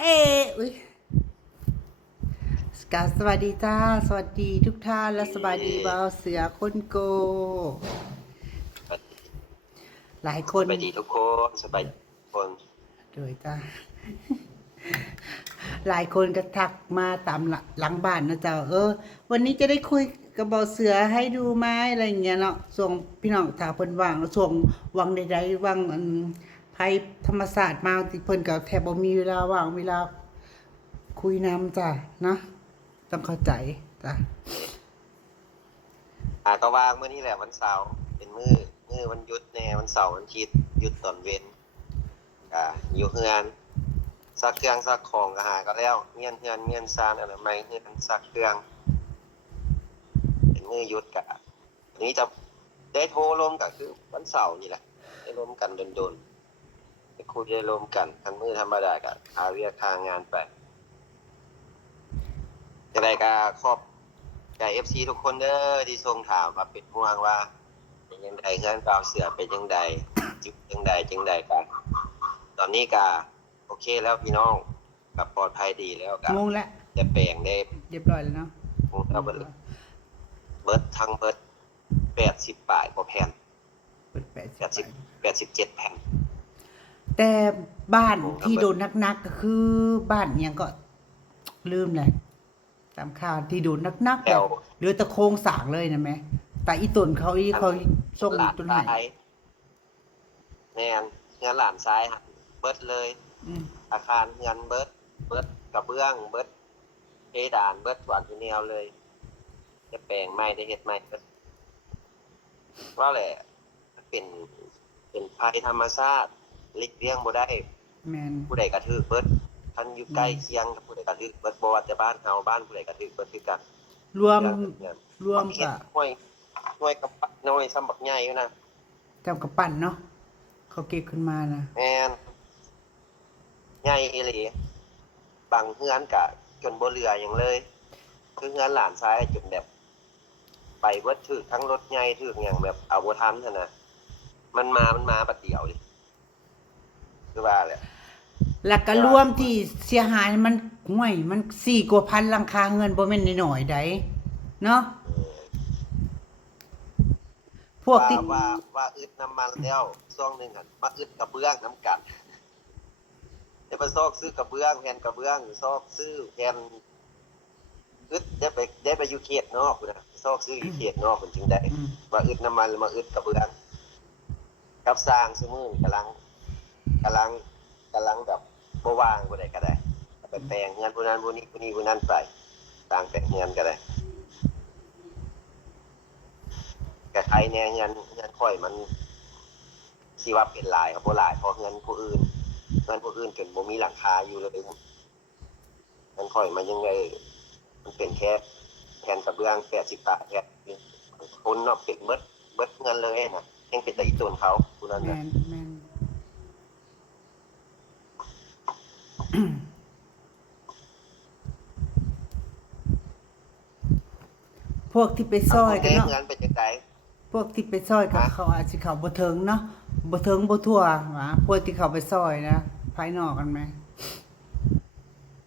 เออุ้ยกาสวัสดีจ้าสวัสดีทุกท่านและสวัสดีบ่าวเสือคนโกหลายคนสบายดีทุกคนสบายดีทุกคนโดยจ้าหลายคนก็ทักมาตามหลังบ้านนะเจ้าวันนี้จะได้คุยกับบ่าวเสือให้ดูไหมอะไรอย่างเงี้ยเนาะส่วงพี่น้องถ้าเพิ่นว่างส่วงวังใดๆว่างภัยธรรมศาสตร์มาที่เพิ่นก็แทบบ่มีเวลาว่างเวลาคุยนำจ้ะเนาะต้องเข้าใจจ้ะก็ว่างเมื่อนี้แหละวันเสาร์เป็นมื้อวันหยุดแน่วันเสาร์วันอาทิตย์หยุดตอนเว้นอยู่เฮือนซักเครื่องซักของก็หาก็แล้วเงียนเฮือนเงียนซานอนามัยเฮือนซักเครื่องเป็นมื้อหยุดกะวันนี้จะได้โทรลมก็คือวันเสาร์นี่แหละได้ลมกันโดนๆได้คุยได้ลมกันคันมื้อธรรมดาก็หาเวียกหางานไปจังได๋ก็ขอบใจ FC ทุกคนเด้อที่ส่งถามว่าเป็นห่วงว่าเป็นจังไดเฮือนบ่าวเสือเป็นจังไดอยู่จังไดกันตอนนี้ก็โอเคแล้วพี่น้องก็ปลอดภัยดีแล้วก็งงแล้วจะแปลงได้เรียบร้อยแล้วเนาะเอาเบิดทั้งเบิด80ปลายกว่าแผ่นเปิด87แผ่นแต่บ้านที่โดนนักๆก็คือบ้านยังก็ลืมเลยตามข่าวที่โดนนักๆแบบเหลือแต่โครงสร้างเลยนะแม่แต่อีต้นเขาส่งอีต้นให้แม่นเฮือนหลานซ้ายเบิดเลยอาคารเฮือนเบิดกระเบื้องเบิดเพดานเบิดหวานแนวเลยจะแปลงใหม่ได้เฮ็ดใหม่ว่าแหละเป็นภัยธรรมชาติหลีกเลี่ยงบ่ได้แม่นผู้ใดก็ถูกเบิดคันอยู่ใกล้เคียงกับผู้ใดก็ถูกเบิดบ่ว่าแต่บ้านเฮาบ้านผู้ใดก็ถูกเบิดคือกันรวมรวมก็ห้วยกับน้อยซ้ำบักใหญ่อยู่นะจำกับปั่นเนาะเขาเก็บขึ้นมานะแม่นใหญ่อีหลีบางเฮือนก็จนบ่เหลือหยังเลยคือเฮือนหลานชายจนแบบไปเบิดถูกทั้งรถใหญ่ถูกหยังแบบเอาบ่ทันซั่นน่ะมันมาบัดเดียวดิคือว่าแหละแล้วก็รวมที่เสียหายมันห่วยมัน4กว่าพันหลังคาเงินบ่แม่นน้อยๆใดเนาะพวกที่ว่าอึดน้ำมันแล้วช่วงหนึงหั่นมาอึดกระเบื้องน้ำกันได้ไปซอกซื้อกระเบื้องแผ่นกระเบื้องซอกซื้อแผ่นอึดได้ไปอยู่เขตนอกพุ่นน่ะซอกซื้ออยู่เขตนอกเพิ่นจึงได้ว่าอึดน้ำมันหรือมาอึดกระเบื้องกับสร้างซุมื้อนี้กำลังแบบบ่ว่างบ่ได้ก็ได้ไปแปลงเฮือนผู้นั้นผู้นี้ผู้นั้นไปสร้างแปลงเฮือนก็ได้ก็ใครแน่เฮือนค่อยมันสิว่าเป็นหลายก็บ่หลายเพราะเฮือนผู้อื่นจนบ่มีหลังคาอยู่เลยมันค่อยมันยังไงมันเป็นแค่แผ่นกระเบื้อง80บาทแค่คนเนาะเป็นเบิดเงินเลยนะยังเป็นแต่อีต้นเขาผู้นั้นแม่น่ะนพวกที่ไปซอยกันเนาะเงินเป็นจังได๋พวกที่ไปซอยก็เขาอาจสิเข้าบ่ถึงเนาะบ่ถึงบ่ทั่วหว่าพวกที่เข้าไปซอยนะภายนอกกันแม่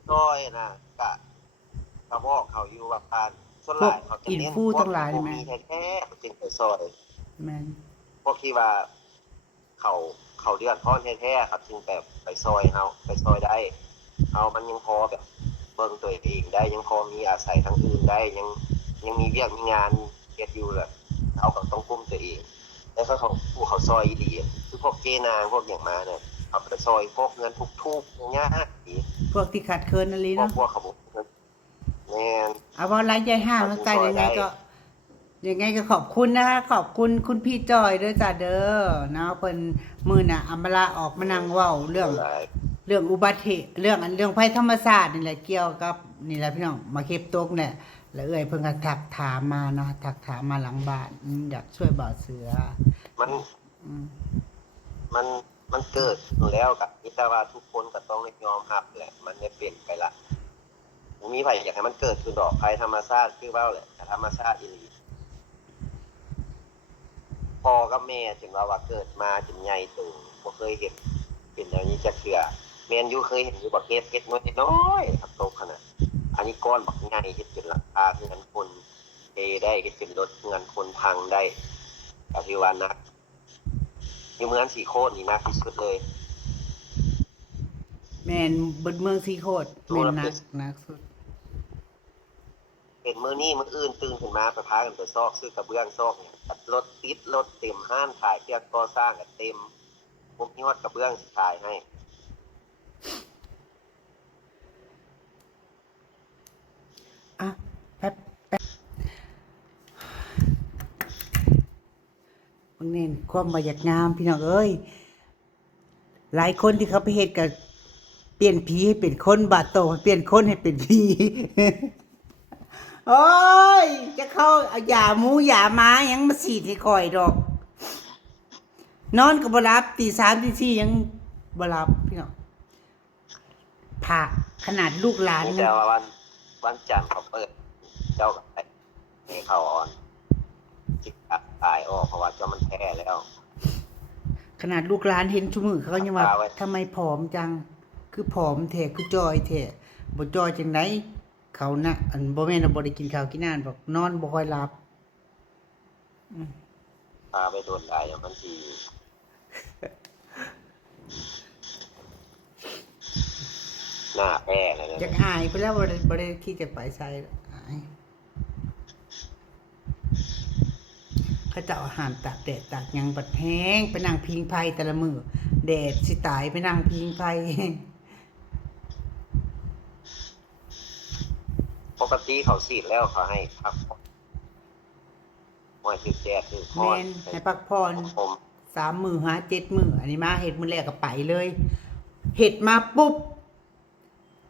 ซอยน่ะก็บอกเขาอยู่ว่าผ่านส่วนพวกหลายเขาจะอินเน้นฟูทั้งหลายบ่แม่มีแท้ๆจึงไปซอยแม่นพวกที่ว่าเขาเขาเดือดร้อนแท้ๆครับจึงแบบไปซอยเฮาไปซอยได้เฮามันยังพอแบบเบิ่งตัวเองได้ยังพอมีอาศัยทางอื่นได้ยังมีเวียกมีงานเฮ็ดอยู่แหละเฮาก็ต้องกุมตัวเองแล้วก็ของผู้เขาซอยอีหลีคือพวกเจนางพวกหยังมาเนี่ยเอาไปซอยพวกเงินทุกๆอย่างเงี้ยอีพวกที่ขาดเคินนั่นลีพวกเนาะเขาบ่แม่นเอาว่าไลฟ์ยายห้างมันตายยังไงก็ขอบคุณนะคะขอบคุณคุณพี่จอยด้วยจ้ะเด้อเนาะเพิ่นมื้อน่ะอำมราออกมานั่งเว้าเรื่องอุบัติเหตุเรื่องภัยธรรมชาตินี่แหละเกี่ยวกับนี่แหละพี่น้องมาเก็บตกเนี่ยแล้วเอ้ยเพิ่นก็ทักถามมาเนาะทักถามมาหลังบ้านอยากช่วยบ่าวเสือมันอืมมันมันเกิดอยู่แล้วกับมิตรว่าทุกคนก็ต้องยอมรับแหละมันได้เป็นไปละบ่มีไผอยากให้มันเกิดขึ้นดอกภัยธรรมชาติคือเว้าแหละธรรมชาติอีหลีพ่อกับแม่ถึงว่าเกิดมาจนใหญ่โตบ่เคยเห็นเป็นแนวนี้จักเทื่อ แมนยูเคยเห็นอยู่บักเฮ็ดน้อยๆครับตกขนาดอันนี้ก้อนบักใหญ่เฮ็ดจนหลังคาเฮือนคนเทได้เฮ็ดจนรถเฮือนคนพังได้ก็ถือว่านักอยู่เมืองสีโคตรนี่นักที่สุดเลย แม่นเบิดเมืองสีโคตรแม่นนักสุด เป็นมื้อนี้มื้ออื่นตื่นขึ้นมาไปพากันไปซอกซื้อกระเบื้องซอกเนี่ยรถติดรถเต็มห้านขายเครื่องก่อสร้างก็เต็มพวกนี้ฮอดกระเบื้องสิขายให้ อ่ะแป๊บมึงเน้นความบ่อยากงามพี่น้องเอ้ยหลายคนที่เขาไปเฮ็ดก็เปลี่ยนผีให้เป็นคนบาดโตเปลี่ยนคนให้เป็นผี โอ้ยจะเข้าเอายาหมูยาม้ายังมาฉีดให้ข่อยดอก นอนก็บ่หลับตี 3 ตี 4ยังบ่หลับพี่น้องผ่าขนาดลูกหลาน นี่ ยั แต่ ง ว่าวันจันทร์เขาเปิดเจ้ากับไอ้ให้เขาอ่อนจิกอัดตายออกเพราะว่าเจ้ามันแพ้แล้ว ขนาดลูกหลานเห็นชุมือเขายังว่า เอาไว้ ทำไมผอมจัง คือผอมแท้คือจอยแท้บ่จอยจังไดเขาน่ะอันบ่แม่นว่าบ่ได้กินข้าวกินน้ำบอกนอนบ่ค่อยหลับ พาไปโดนหลายอย่างมันสิหน้าแพ้เลย อยาก นะ อายไปแล้วบ่ได้คิดจะไปใส่อายเขาเจ้าอาหารตากแดดตากหยังบัดแห้งไปนั่งพิงไผแต่ละมื้อแดดสิตายไปนั่งพิงไผ ปกติเขาฉีดแล้วเขาให้พักหอยถึกแดดถึก แม่นให้พักผ่อน ผม 3 มื้อหา7 มื้ออันนี้มาเฮ็ดมื้อแรกก็ไปเลย เฮ็ดมาปุ๊บ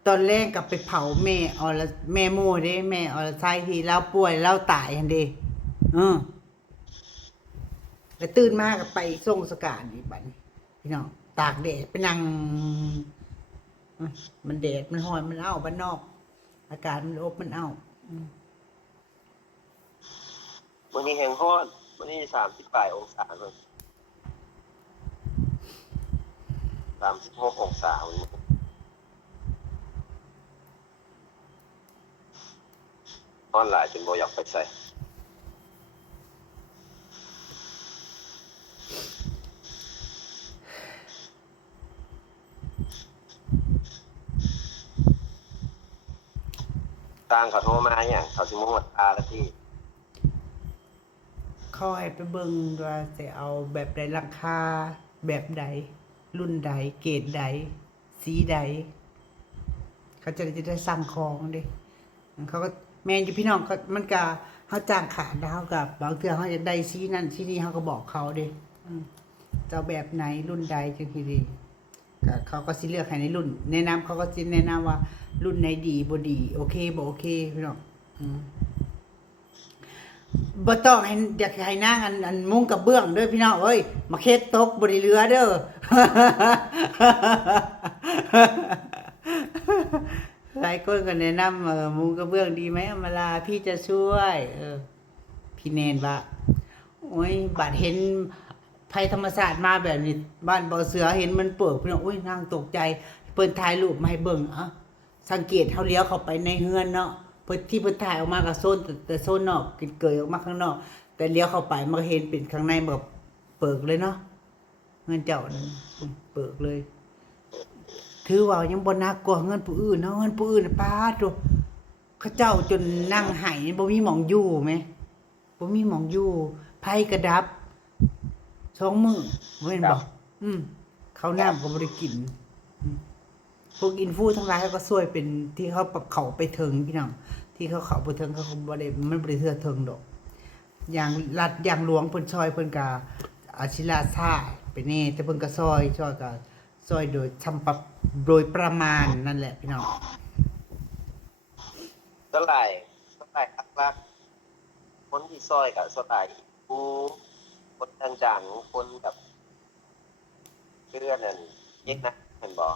ตอนแรกก็ไปเผาแม่อรแม่โมเด้แม่อรไซที่เราป่วยเราตายหั่นเด้แล้วตื่นมาก็ไปส่งสการอีกบัดนี้พี่น้องตากแดดไปนั่งมันแดดมันร้อนมันอ้าวบ้านนอก อากาศมันอบมันอ้าว วันนี้แห้งฮ้อนวันนี้30 ปลายองศาเลย36 องศาวันนี้ฮ้อนหลายจนบ่อยากไปใส่ต่างเขาโทรมาอย่างเขาสิมาฮอดตาแล้วที่ เขาให้ไปเบิ่งว่าสิเอาแบบใดราคาแบบใดรุ่นใดเกรดใดสีใดเขาจะได้สั่งของเด้เขาก็แม่นอยู่พี่น้องก็มันก็เฮาจ้างขาดแล้วเขาก็บางเทื่อเขาอยากได้สีนั้นสีนี้เขาก็บอกเขาเด้จะเอาแบบไหนรุ่นใดจังซี่ดีก็เขาก็สิเลือกให้ในรุ่น แนะนำเขาก็สิแนะนำว่า รุ่นไหนดีบ่ดีโอเคบ่โอเคพี่น้องบ่ต้องให้อยากให้นางอันมุ้งกับเบื้องเด้อพี่น้องเอ้ยมาเค็ดตกบ่ได้เหลือเด้อ หลายคนก็แนะนำมุ้งกับเบื้องดีไหมอำมาลาพี่จะช่วยพี่แนนว่าโอ้ยบาดเห็นภัยธรรมศาสตร์มาแบบนี้บ้านบ่อเสือเห็นมันเปิดพี่น้องโอ้ยนางตกใจเพิ่นถ่ายรูปมาให้เบิ่งสังเกตเฮาเลี้ยวเข้าไปในเฮือนเนาะเพิ่นที่เพิ่นถ่ายออกมาก็โซนแต่โซนนอกเกิดออกมาข้างนอกแต่เลี้ยวเข้าไปมันก็เห็นเป็นข้างในแบบเปิกเลยเนาะเงินเจ้านั่นเปิกเลยถือว่ายังบ่น่ากลัวเงินผู้อื่นเนาะเงินผู้อื่นน่ะปาดโตเขาเจ้าจนนั่งไห้บ่มีหม้องอยู่แหมบ่มีหม้องอยู่ไผกระดับ2 มื้อแม่นบ่ข้าวน้ำก็บ่ได้กินพวกอินฟูทั้งหลายเขาก็ช่วยเป็นที่เขาปรับเขาไปถึงพี่น้องที่เขาไปถึงเขาบ่ได้มันบ่ได้เทื่อถึงดอกอย่างรัฐอย่างหลวงเพิ่นช่วยเพิ่นก็อาศิลาซ่าไปแน่แต่เพิ่นก็ช่วยก็ช่วยโดยทำปรับโดยประมาณนั่นแหละพี่น้อง เท่าไหร่รักคนที่ซอยกับสไตล์ผู้คนจังๆคนแบบเชื่อนั่นเย็กนะเห็นบอก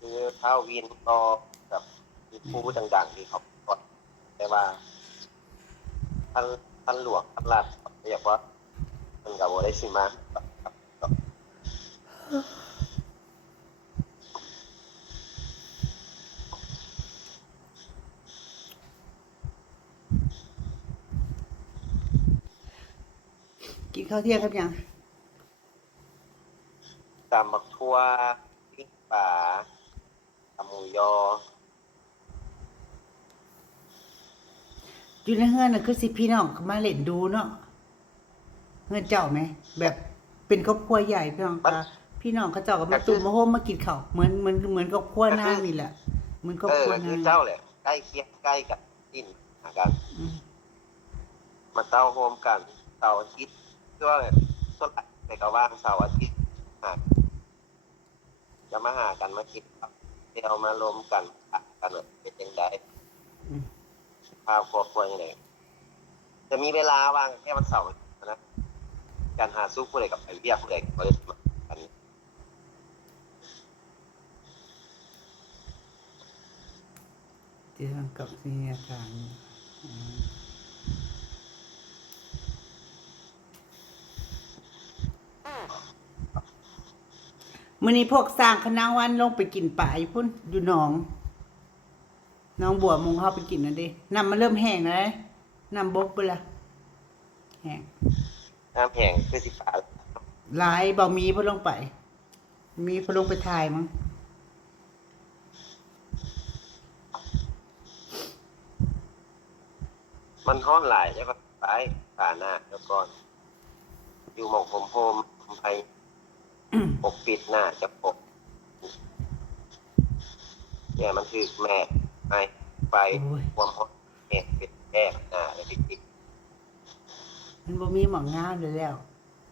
คือเท้าวินก็กับผู้ดังๆที่เขากดแต่ว่าท่านหลวงท่านรัฐเรียกว่ามันกับโบได้สิมา ข้าวเที่ยงครับยัง ตำบักทั่วปิ้งปลาตำหมูยอ อยู่ในเฮือนน่ะคือสิพี่น้องเขามาเล่นดูเนาะเฮือนเจ้าไหมแบบเป็นครอบครัวใหญ่พี่น้องก็พี่น้องเขาเจ้าก็มาตุ่มมาโฮมมากินข้าวเหมือนครอบครัวนางนี่แหละเหมือนครอบครัว คื นา อง เจ้าแหละใกล้เคียงใกล้กับดินหากัน อืม มาเต้าโฮมกันเสาร์อาทิตย์ก็ส่วนใหญ่ไปก็ว่างเสาร์อาทิตย์หาจะมาหากันมากินครับเดี๋ยวมารวมกันหากันแบบเป็นยังไง อืม พาครอบครัวยังไงจะมีเวลาว่างแค่วันเสาร์นะการหาสู้ผู้ใดกับไปเรียกผู้ใดเปิดมากัน เจอกับสิอาการอืมมื้อนี้พวกสร้างคณะวันลงไปกินป่าอยู่พุ่นอยู่หนองน้องบัวมุงเฮาไปกินนั่นเด้น้ำมันเริ่มแห้งแล้วเด้น้ำบกไปละแห้ง น้ำแห้งคือสิฟ้า หลายบ่มีเพิ่นลงไป มีเพิ่นลงไปถ่ายมั้ง มันห้อนหลายแล้วก็ไปผ่าหน้าแล้วก่อนอยู่หมองผมโฮมไปปกปิดหน้าจะปกเนี่ยมันคือแม่ไม่ไป โอ้ย ความห้อนแห้งเป็นแก้หน้าอะไรติด มันบ่มีหมองงามเลยแล้ว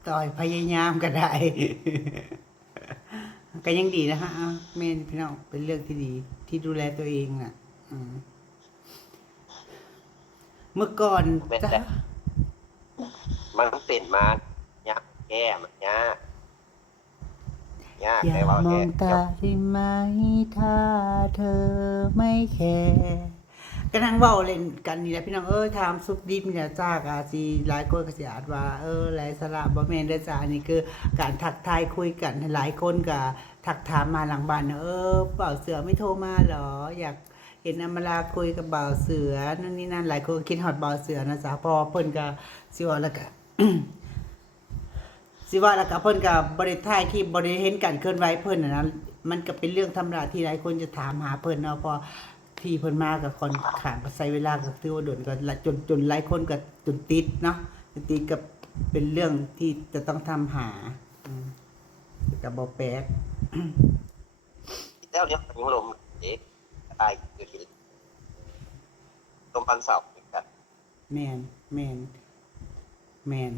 ต่อยพยายามก็ได้ ก็ยังดีนะฮะอ้าวแม่นพี่น้องเป็นเรื่องที่ดี ที่ดูแลตัวเองอ่ะ อืมเมื่อก่อนจ้ะ มันเป็นมาเนี่ยากแก้มันยากยาก อย่า แต่ว่าม อ แก้ งตาได้ไหมถ้าเธอไม่แคร์ก็นั่งเว้าเล่นกันนี่แหละพี่น้องถามสุขดิบเนี่ยจ้าก็อาจสิหลายคนก็สิอาจว่าหลายสาระบ่แม่นเด้อจ้าอันนี้คือการทักทายคุยกันหลายคนก็ทักถามมาหลังบ้านเป่าเสือไม่โทรมาเหรอ อยากเห็นอำมาลาคุยกับบ่าวเสือนั่นนี่นั่นหลายคนก็คิดฮอดบ่าวเสือนะจ๊ะพอเพิ่นก็สิว่าแล้วก็ สิว่าแล้วก็เพิ่นก็บ่ได้ถ่ายคลิปบ่ได้เห็นการเคลื่อนไหวเพิ่นน่ะนะมันก็เป็นเรื่องธรรมดาที่หลายคนจะถามหาเพิ่นเนาะเพอที่เพิ่นมาก็ค่อนข้างก็ใช้เวลาก็ถือว่าโดนก็จนหลายคนก็จนติดเนาะติดก็เป็นเรื่องที่จะต้องทำหาอืมก็บ่แปลก แล้วเนี่ยมันยังลมเด็กตายอยู่ที่ลมพันเสาร์เหมือนกัน แม่นแม่นแม่น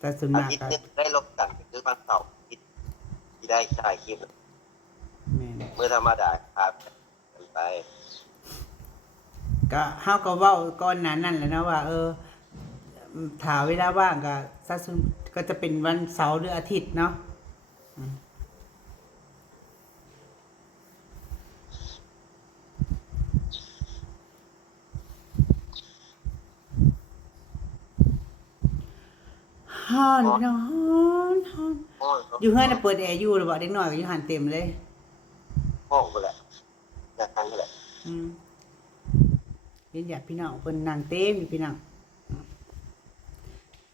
แต่ส่วน อา มาก ทิตย์ ก็ นึงได้ลบกันคือพันเสาร์อาทิตย์ที่ได้จ่ายคลิป แม่น เมื่อธรรมดาครับกันไป ก็เฮาก็เว้าก่อนหน้านั้นแหละนะว่าถ้าเวลาว่างก็ซะส่วนก็จะเป็นวันเสาร์หรืออาทิตย์เนาะฮ้อนพี่น้องฮ้อน ห้อง อยู่เฮือนน่ะเปิดแอร์อยู่หรือบ่เด็กน้อยก็อยู่หันเต็มเลย ห้องไปแหละอย่างนั้นแหละ อืมเห็นญาติพี่น้องเพิ่นนั่งเต็มอยู่พี่น้อง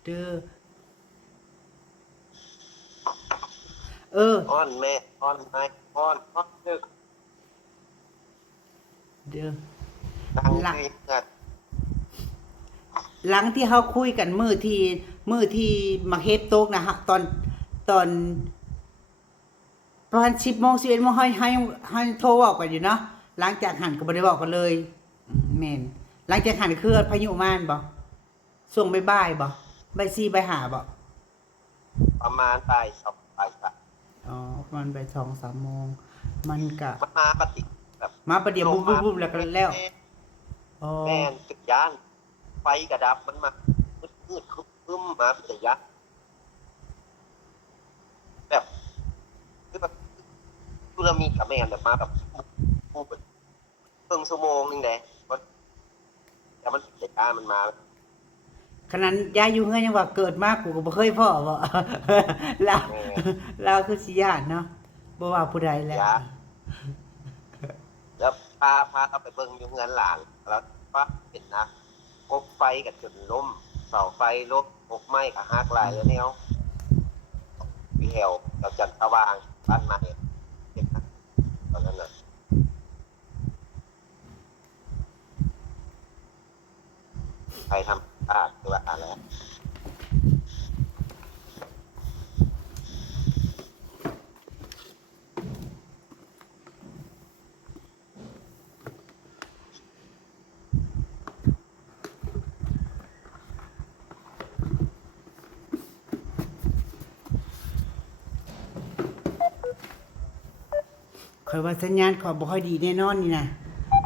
เด้อห้อนแม่ห้อนไม้ห้อนดึก เด้อ นั่งคุยกัน หลังที่เขาคุยกันมือที่มาเฮ็ดโต๊กนะฮะตอนประมาณ10:00 11:00ให้โทรเว้ากันอยู่เนาะหลังจากหันก็บ่ได้เว้ากันเลยแม่นหลังจากหันก็คือพายุมาแม่นบ่ช่วงบ่ายๆบ่บ่าย4บ่าย5บ่ ประมาณบ่ายสองบ่ายสาม อ๋อประมาณบ่าย2 3โมงมันก็ มันมาปฏิแบบ มาประเดี๋ยวปุ๊บๆแล้วก็แล้วอ๋อ แม่นจุดยานไฟกระดับมันมามืดคึ้มมาเป็นระยะแบบคือแบบตุลามีกับแม่นแบบมาแบบปุ๊บครึ่งชั่วโมงนึงแหละแต่มันเหตุการณ์มันมา ขนาดยายอยู่เฮือนยังว่าเกิดมากูก็บ่เคยพ้อบ่ เราเราคือสิญาติเนาะบ่ว่าผู้ใดแหละ ยะ แล้วพาเขาไปเบิ่งอยู่เงินหลานแล้วว่าเป็นนะกบไฟกับจนล้มเสาไฟล้มโค กไม้ก็ฮักหลายแล้วแนวอยู่แถวกับจันทวางบ้านใหม่เห็นนะตอนนั้นน่ะใครทำหรือว่าอะไร ข่อยว่าสัญญาณข่อยบ่ค่อยดีแน่นอนนี่นะ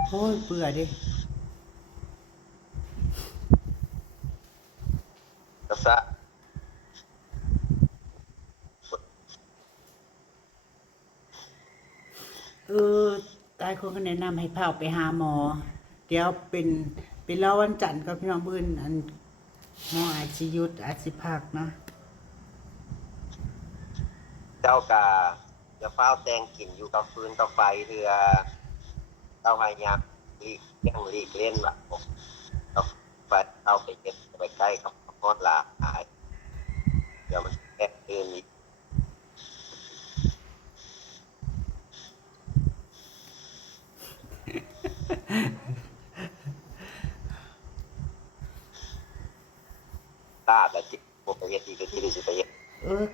โอ้ยเบื่อเด้ กษะเออตายคนก็แนะนำให้พาไปหาหมอ เดี๋ยวเป็นรอวันจันทร์กับพี่น้องเบิ่นอันหมออาจสิหยุดอาจสิพักเนาะ เจ้ากาจะเฝ้าแตงกินอยู่กับฟืนกับไฟเถือเจ้าพยายามหลีกเลี่ยงหลีกเล่นแบบกับไฟเอาไปเก็บไปใกล้กับพอดลาหายเดี๋ยวมันแก้ตื่นอีกลาแต่จิตปกติที่คือที่ดิสิไปเฮ็ด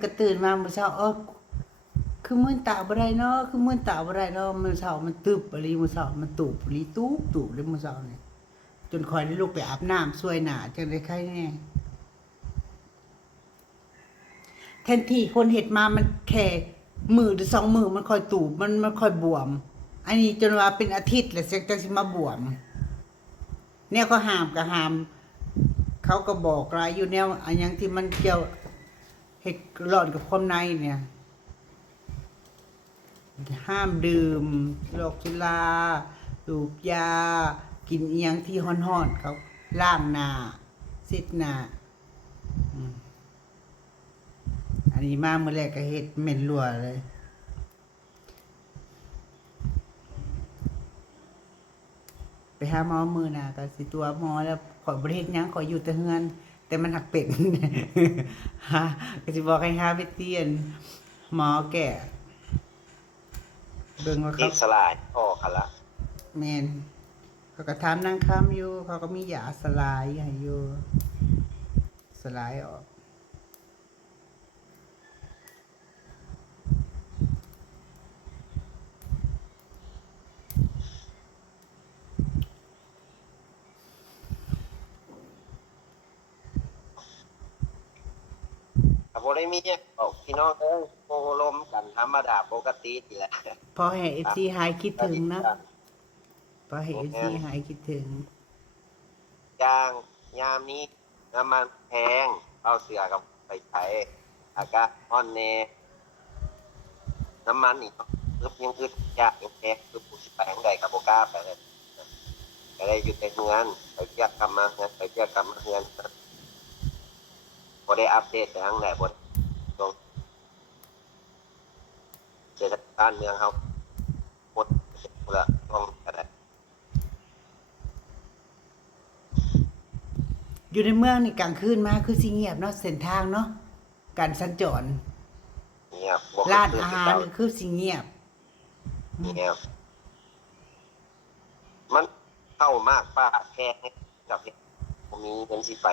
ก็ตื่นมามื้อเช้าคือมื้อตาบ่ได้เนาะคือมื้อตาบ่ได้เนาะมื้อเช้ามันตึบอะลีมื้อเช้ามันตูบอะลีตูบเลยมื้อเช้านี่จนค่อยได้ลุกไปอาบน้ำช่วยหน้าจังได้ไข้แน่แทนที่คนเฮ็ดมามันแค่มื้อหรือ2มื้อมันค่อยตูบมันค่อยบวม อันนี้จนว่าเป็นอาทิตย์แล้วจังสิมาบวมเนี่ยก็ห้ามก็ห้ามเขาก็บอกหลายอยู่แนวอันหยังที่มันเกี่ยวเฮ็ดร้อนกับความในเนี่ย ห้ามดื่มเหล้าสุราสูบยา กินอีหยังที่ฮ้อนๆเขาล้างหน้าเช็ดหน้าอืมอันนี้มามื้อแรกก็เฮ็ดเหม็นรั่วเลย ไปหาหมอมื้อหน้าก็สิตัวหมอแล้วข้อยบ่ได้เฮ็ดหยังข้อยอยู่แต่เฮือน แต่มันหักเป็น ฮะก็สิบอกให้หาไปเตียนหมอแก้เบิ่งว่า อี เขา กสลายพ่อค่ะละ แม่นเขาก็ถามนางคำอยู่ เขาก็มียาสลายให้อยู่สลายออก ถ้าบ่ได้มีเนี่ยบอกพี่น้องโอลมกันธรรมดาปกตินี่แหละ พอให้ FC หายคิดถึงนะพอให้ FC หายคิดถึง ย่างยามนี้น้ำมันแพงเอาเสือกับไปใช้อากาศอ่อนแนน้ำมันนี่คือยังคือยากยังแพงคือผู้สิไปทางใดกับบ่กล้าไปเลยก็ได้อยู่ในเมืองไปเที่ยวกลับมาเฮือนไปเที่ยวกลับมาเฮือนบ่ได้อัปเดตไปทางไหนบ่ตรงเศรษฐกิจบ้านเมืองเฮาหมดละต้องก็ได้ อยู่ในเมืองนี่กลางคืนมาคือสิเงียบเนาะเส้นทางเนาะการสัญจร เงียบบ่ ร้าน คื อา ที่ หาร เก่ ก็คือสิเงียบ เงียบมันเข้ามากป้าแพงกับเนี่ยผมมีเงินสิไป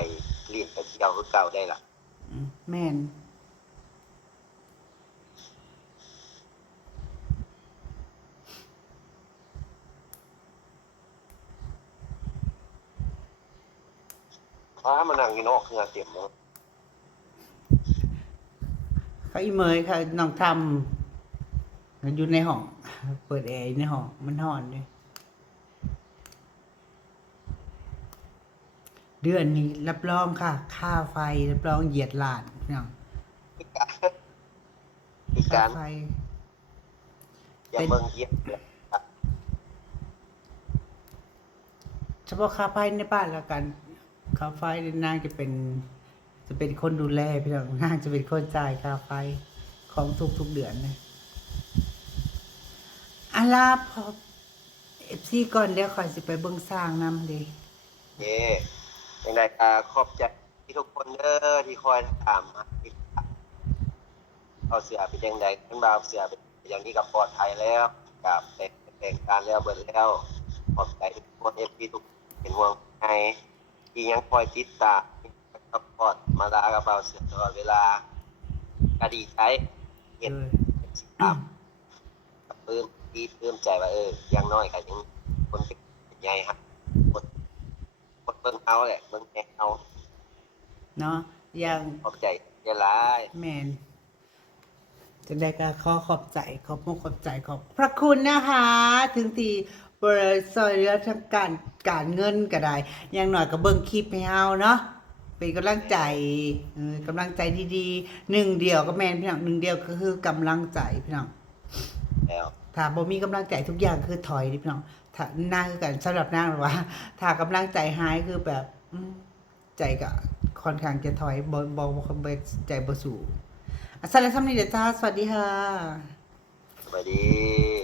เรียนไปเที่ยวคือเก่าได้ล่ะ แม่น ฟ้ามานั่งอยู่นอกเหงื่อเต็มหมด เขาอีเมยเขาน้องทำอยู่ในห้อง เปิดแอร์อยู่ในห้องมันร้อนเลยเดือนนี้รับรองค่ะ ค่าไฟรับรองเหยียดล้านพี่น้อง คือกา ค่าร ไฟ อย่าเบิ่งเยียบเลยครับ เฉพาะค่าไฟในบ้านแล้วกันค่าไฟนี่นางจะเป็นคนดูแลพี่น้องนางจะเป็นคนจ่ายค่าไฟของทุกเดือนเลยอาลาพอFC ก่อนเดี๋ยวข่อยสิไปเบิ่งสร้างนำเด้ เย่ยังไงขอบใจที่ ทุกคนเด้อที่คอยถามเอาเสือเป็นยังไงขึ้นมาเอาเสือเป็นอย่างนี้กับปลอดภัยแล้วกับแต่งการแล้วเบิดแล้วขอบใจทุกคนที่ทุกเป็นห่วงไงที่ยังคอยติดตามซัพพอร์ตมาลากระเป๋าเสือตลอดเวลาก็ดีใจเห็นสิตามกับปลื้มใจว่าอย่างน้อยก็ยังคนเป็นใหญ่ครับคนเบิ่งเอาแหละเบิ่งแกเอา เนาะอย่าง ขอบใจเยอะหลาย แมนจะได้ก็ขอขอบใจขอบมุกขอบใจขอบพระคุณนะคะ ถึงที่บริซอยเหลือทั้งการเงินก็ได้ อย่างหน่อยก็เบิ่งคลิปให้เฮาเนาะเป็นกำลังใจกำลังใจดีๆหนึ่งเดียวก็แมนพี่น้องหนึ่งเดียวก็คือกำลังใจพี่น้อง แล้ว ถ้าบ่มีกำลังใจทุกอย่างคือถอยดิพี่น้องถ้าหน้าคือกันสำหรับนางหรือว่า ถ้ากำลังใจหายคือแบบใจก็ค่อนข้างจะถอยบ่ใจบ่สู้อ่ะสำหรับคำนี้เดี๋ยวจ้าสวัสดีค่ะ สวัสดี